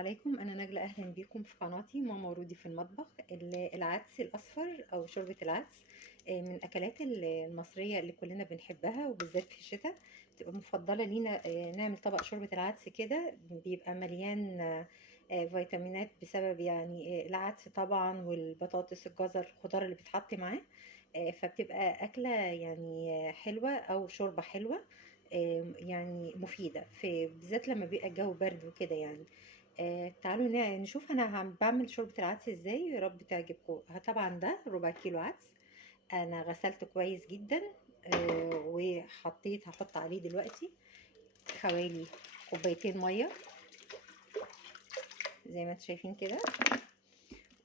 عليكم. انا نجلة، اهلا بيكم في قناتي ماما ورودي في المطبخ. العدس الاصفر او شوربة العدس من الاكلات المصرية اللي كلنا بنحبها، وبالذات في الشتاء بتبقى مفضلة لينا. نعمل طبق شوربة العدس كده بيبقى مليان فيتامينات بسبب يعني العدس طبعا، والبطاطس، الجزر، الخضار اللي بتحط معاه. فبتبقى أكلة يعني حلوة أو شوربة حلوة، يعني مفيدة في بالذات لما بيبقى الجو برد وكده يعني. تعالوا نشوف انا بعمل شوربة العدس ازاي، يا رب تعجبكم. طبعا ده ربع كيلو عدس، انا غسلته كويس جدا. هحط عليه دلوقتي حوالي كوبايتين مية زي ما انتم شايفين كده.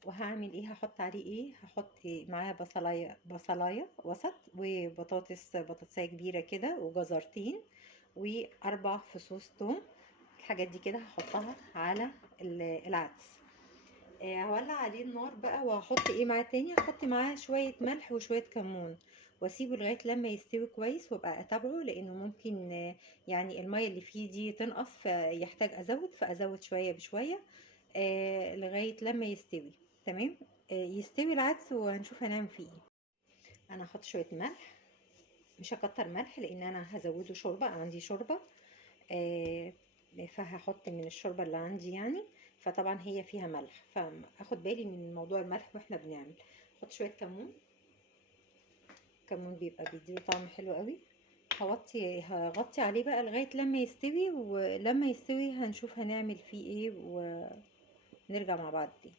وهعمل ايه؟ هحط عليه ايه؟ هحط معاه بصلايه وسط، بطاطسايه كبيره كده، وجزرتين، واربع فصوص توم. الحاجات دي كده هحطها على العدس. هولع عليه النار بقى، وهحط ايه معاه تاني؟ هحط معاه شويه ملح وشويه كمون، واسيبه لغايه لما يستوي كويس، وابقى اتابعه لانه ممكن يعني الميه اللي فيه دي تنقص، فيحتاج فازود شويه بشويه لغايه لما يستوي. تمام. يستوي العدس وهنشوف هنعمل فيه ايه. انا هحط شويه ملح، مش هكتر ملح لان انا هزوده شوربه، عندي شوربه. آه، فهحط من الشوربه اللي عندي يعني، فطبعا هي فيها ملح، فاخد بالي من موضوع الملح واحنا بنعمل. احط شويه كمون، كمون بيبقى بيديله طعم حلو قوي. هغطي عليه بقى لغايه لما يستوي، ولما يستوي هنشوف هنعمل فيه ايه ونرجع مع بعض تاني.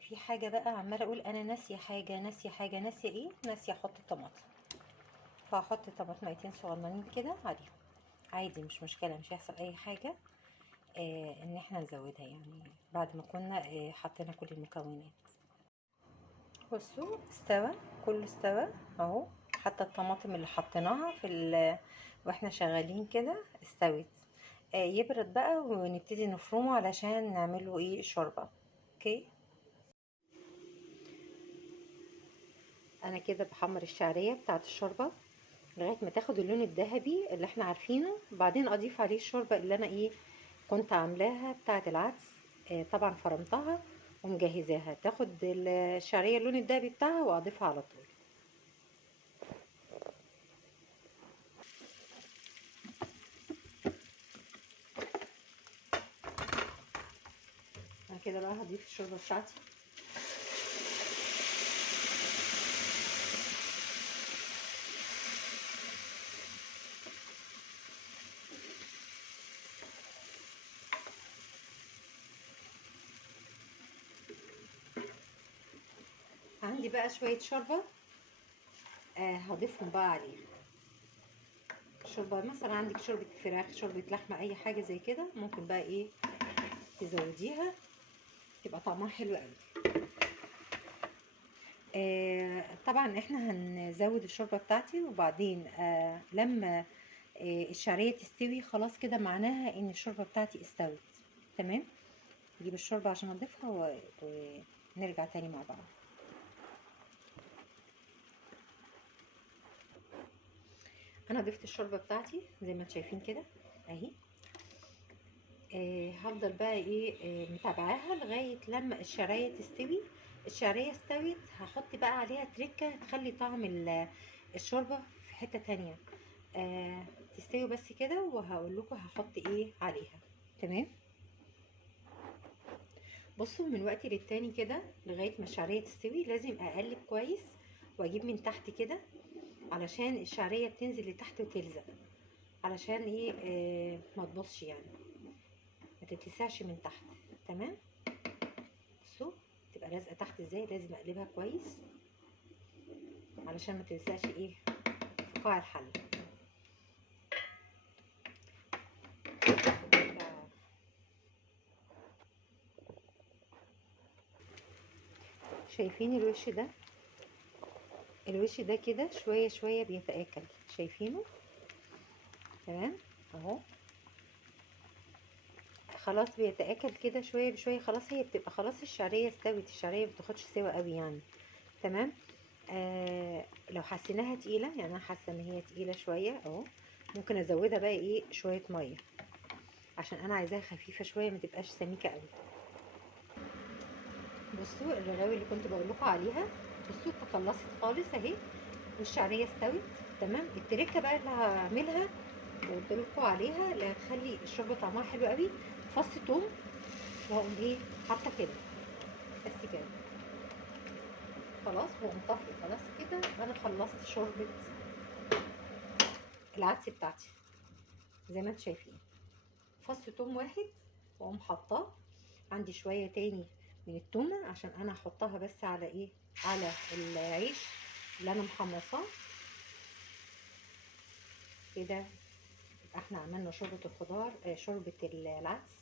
في حاجة بقى عمالة اقول انا ناسية حاجة، ناسية ايه؟ ناسية احط الطماطم. فهحط طماطميتين صغننين كده عليهم، عادي مش مشكلة، مش هيحصل اي حاجة. ان احنا نزودها يعني بعد ما كنا حطينا كل المكونات. بصوا استوى، كله استوى اهو، حتى الطماطم اللي حطيناها واحنا شغالين كده استوت. يبرد بقى ونبتدي نفرمه علشان نعمله ايه؟ الشوربة. اوكي. انا كده بحمر الشعريه بتاعه الشوربه لغايه ما تاخد اللون الذهبي اللي احنا عارفينه، بعدين اضيف عليه الشوربه اللي انا ايه كنت عاملاها بتاعه العدس. طبعا فرمتها ومجهزاها، تاخد الشعريه اللون الذهبي بتاعها واضيفها على طول. انا كده بقى هضيف الشوربه بتاعتي. عندي بقى شويه شوربه هضيفهم بقى عليه. شوربه مثلا عندك شوربه فراخ، شوربه لحمه، اي حاجه زي كده ممكن بقى ايه تزوديها، تبقى طعمها حلو قوي. طبعا احنا هنزود الشوربه بتاعتي، وبعدين لما الشعريه تستوي خلاص كده معناها ان الشوربه بتاعتي استوت. تمام. نجيب الشوربه عشان اضيفها ونرجع تاني مع بعض. انا ضفت الشوربه بتاعتي زي ما انتم شايفين كده اهي. هفضل بقى ايه متابعاها لغايه لما الشعريه تستوي. الشعريه استوت، هحط بقى عليها تركه تخلي طعم الشوربه في حته تانية. آه تستوي بس كده، وهقول لكم هحط ايه عليها. تمام. بصوا من وقت للتاني كده لغايه ما الشعريه تستوي لازم اقلب كويس، واجيب من تحت كده علشان الشعريه بتنزل لتحت وتلزق، علشان ايه ما تبصش يعني، ما تتلسعش من تحت. تمام. بصوا تبقى لازقه تحت ازاي، لازم اقلبها كويس علشان ما تلزقش ايه في قاع الحله. شايفين الوش ده؟ الوش ده كده شويه شويه بيتآكل، شايفينه؟ تمام اهو، خلاص بيتآكل كده شويه بشويه، خلاص هي بتبقى خلاص الشعريه استوت. الشعريه بتاخدش سوا قوي يعني. تمام. لو حسيناها تقيله، يعني انا حاسه ان هي تقيله شويه اهو، ممكن ازودها بقى ايه شويه ميه عشان انا عايزاها خفيفه شويه ما تبقاش سميكه قوي. بصوا الرغاوي اللي كنت بقول لكم عليها، بصوا تخلصت خالص اهي والشعريه استوت تمام. التركه بقى اللي هعملها اللي قلت لكم عليها اللي هتخلي الشوربه طعمها حلو قوي، فص توم وهقوم ايه حاطه كده بس كده خلاص، وأقوم طافيه. خلاص كده انا خلصت شوربه العدس بتاعتي زي ما انتم شايفين. فص توم واحد واقوم حاطاه، عندي شويه تاني من التومه عشان انا هحطها بس على ايه، على العيش اللي انا محمصاه كده. يبقى احنا عملنا شوربه الخضار، شوربه العدس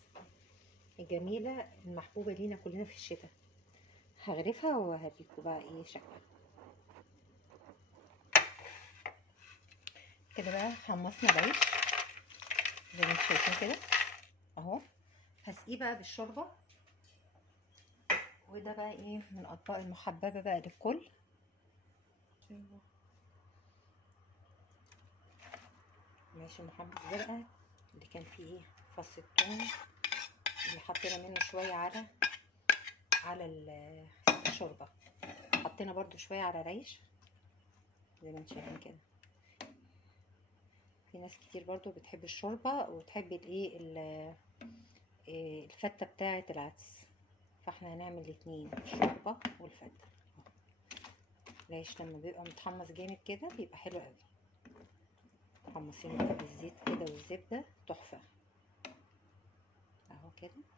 الجميله المحبوبه لينا كلنا في الشتاء. هغرفها وهديكوا بقى ايه شكلها كده. بقى حمصنا العيش زي ما انتم شايفين كده اهو، هسقيه بقى بالشوربه. وده بقى ايه من الاطباق المحببه بقى للكل. ماشي محمص ده بقى اللي كان فيه ايه فص الثوم اللي حطينا منه شويه على الشوربه، حطينا برضو شويه على العيش زي ما انتم شايفين كده. في ناس كتير برضو بتحب الشوربه وتحب الايه الفته بتاعه العدس، فاحنا هنعمل الاتنين الشوربه والفته. العيش لما بيبقى متحمص جامد كده بيبقى حلو قوي، محمصينه بقى بالزيت كده والزبده تحفه اهو كده.